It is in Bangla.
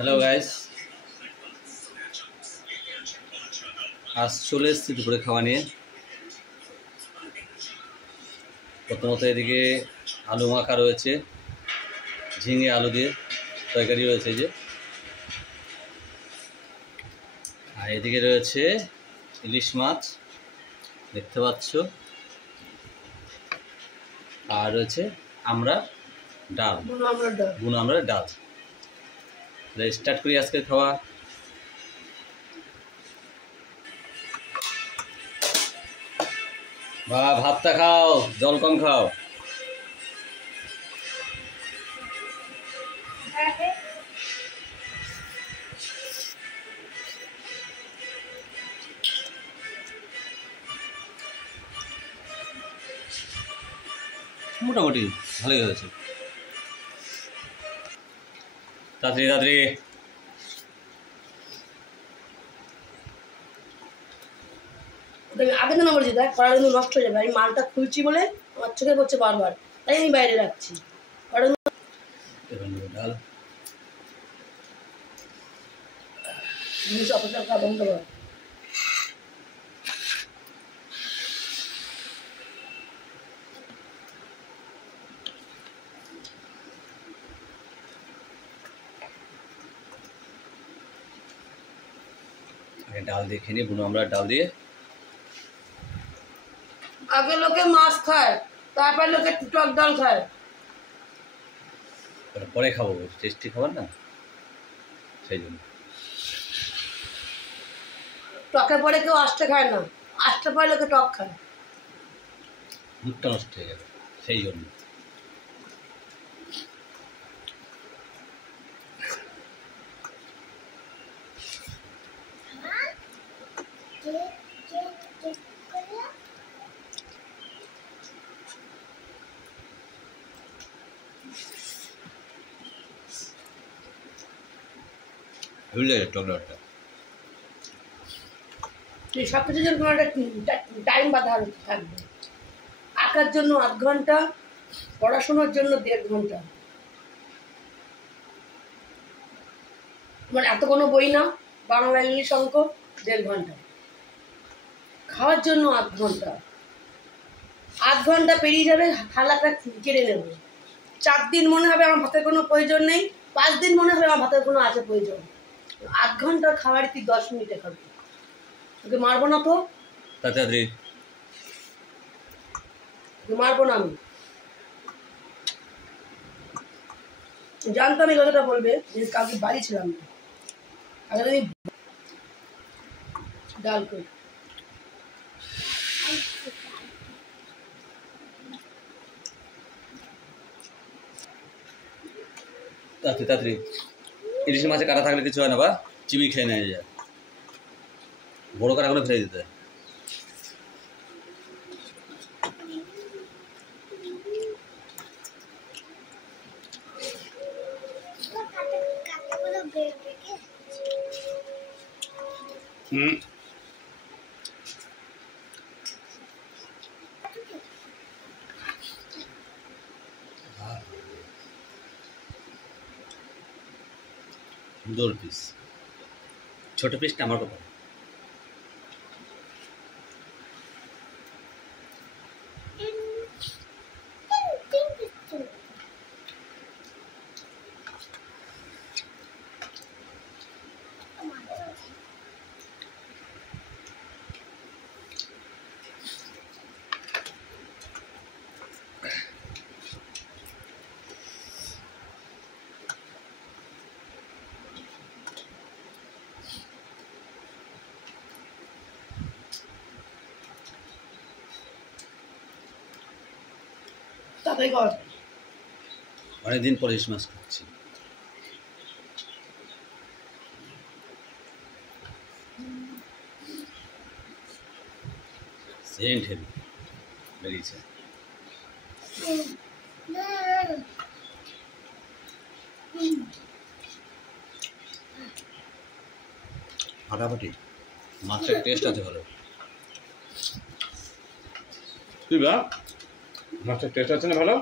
হ্যালো গাইস, আজ চলে এসেছি দুপুরে খাওয়া নিয়ে। প্রথমত এদিকে আলু মাখা রয়েছে, ঝিঙে আলু দিয়ে তরকারি রয়েছে যে, আর এদিকে রয়েছে ইলিশ মাছ দেখতে পাচ্ছ, আর রয়েছে আমরা ডাল, বুনো আমরা ডাল। স্টার্ট করি আজকের খাওয়া। বা ভাতটা খাও, জল কম খাও। মোটামুটি ভালোই হয়েছে। তাড়াতাড়ি তাড়াতাড়ি। আগে তো বলছি দেখ কড়া কিন্তু নষ্ট হয়ে যাবে। আমি মালটা খুলছি বলে আমার চোখে পড়ছে বারবার, তাই আমি বাইরে রাখছি। ডাল জিনিস অপেক্ষা করা বন্ধ কর। ডাল দিয়ে খেয়ে বুনো আমরা ডাল দিয়ে। আগে লোকে মাছ খায়, তারপর লোকে টক ডাল খায়। পরে খাবো, টেস্টি খাবার না, সেই জন্য। টকে পরে কেউ আস্তে খায় না, আস্তে পরে লোকে টক খায়। মুখটা নষ্ট হয়ে যাবে সেই জন্য। বুঝলে টকডালটা সব কিছু যেরকম একটা টাইম বাধা থাকবে। আঁকার জন্য ৮ ঘন্টা, পড়াশোনার জন্য ১.৫ ঘন্টা। মানে এত কোনো বই না, বাংলা ইংলিশ অঙ্ক ১.৫ ঘন্টা। খাওয়ার জন্য ৮ ঘন্টা। ৮ ঘন্টা পেরিয়ে যাবে, থালাটা কেড়ে নেব। ৪ দিন মনে হবে আমার ভাতের কোনো প্রয়োজন নেই, ৫ দিন মনে হবে আমার ভাতের কোনো আছে প্রয়োজন। ৮ ঘন্টার খাবার কি ১০ মিনিটে খাবে? তোকে মারবো না তো, তাড়াতাড়ি মারবো না। আমি জানতাম এই কথাটা বলবে, যে কালকে বাড়ি ছিলাম না। আগে আমি ডাল করি। তাড়াতাড়ি তাড়াতাড়ি। ইলিশ মাছে কাটা থাকলে কিছু হয় না, বা চিবি খেয়ে নেয় যায়, বড়ো কাটাগুলো ফেলে দিতে হয়। সুন্দর পিস, ছোট পিসটা আমার কথা। তাড়াতাড়ি কর। অনেকদিন পরে ইলিশ মাছ খাচ্ছি। সেন্ট হেভি বেরিয়েছে। ফাটাফাটি, মাছের টেস্ট আছে ভালো। তুই বা মাছের টেস্ট আছে না ভালো?